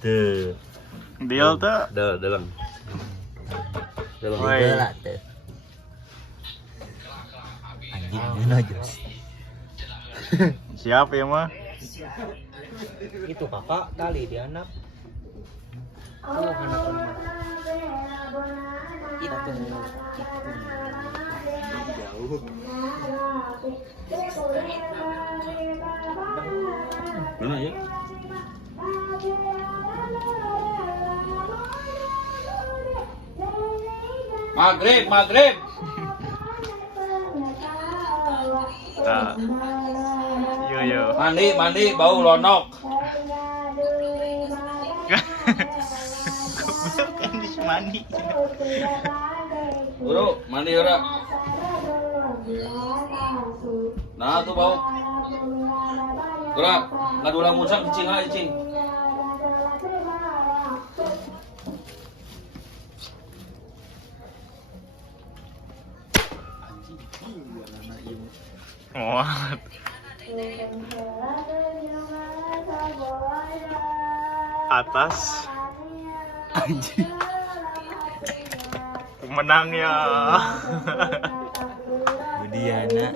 Tuh. Deal tuh. Dalam. Woi. Lah tuh. Anjing Juno Jos. Siap ya mah? Itu kakak kali dia anak. Oh, anak rumah. Itu jauh. Mana ya? Maghrib. Nah. Yo. Mandi, bau lonok. Kan di mandi. Buru, mandi ora. Nah, tuh bau. Gerak, ngadu lamun sak cicing. Muat. Atas. Anjing. Pemenangnya. Budiana.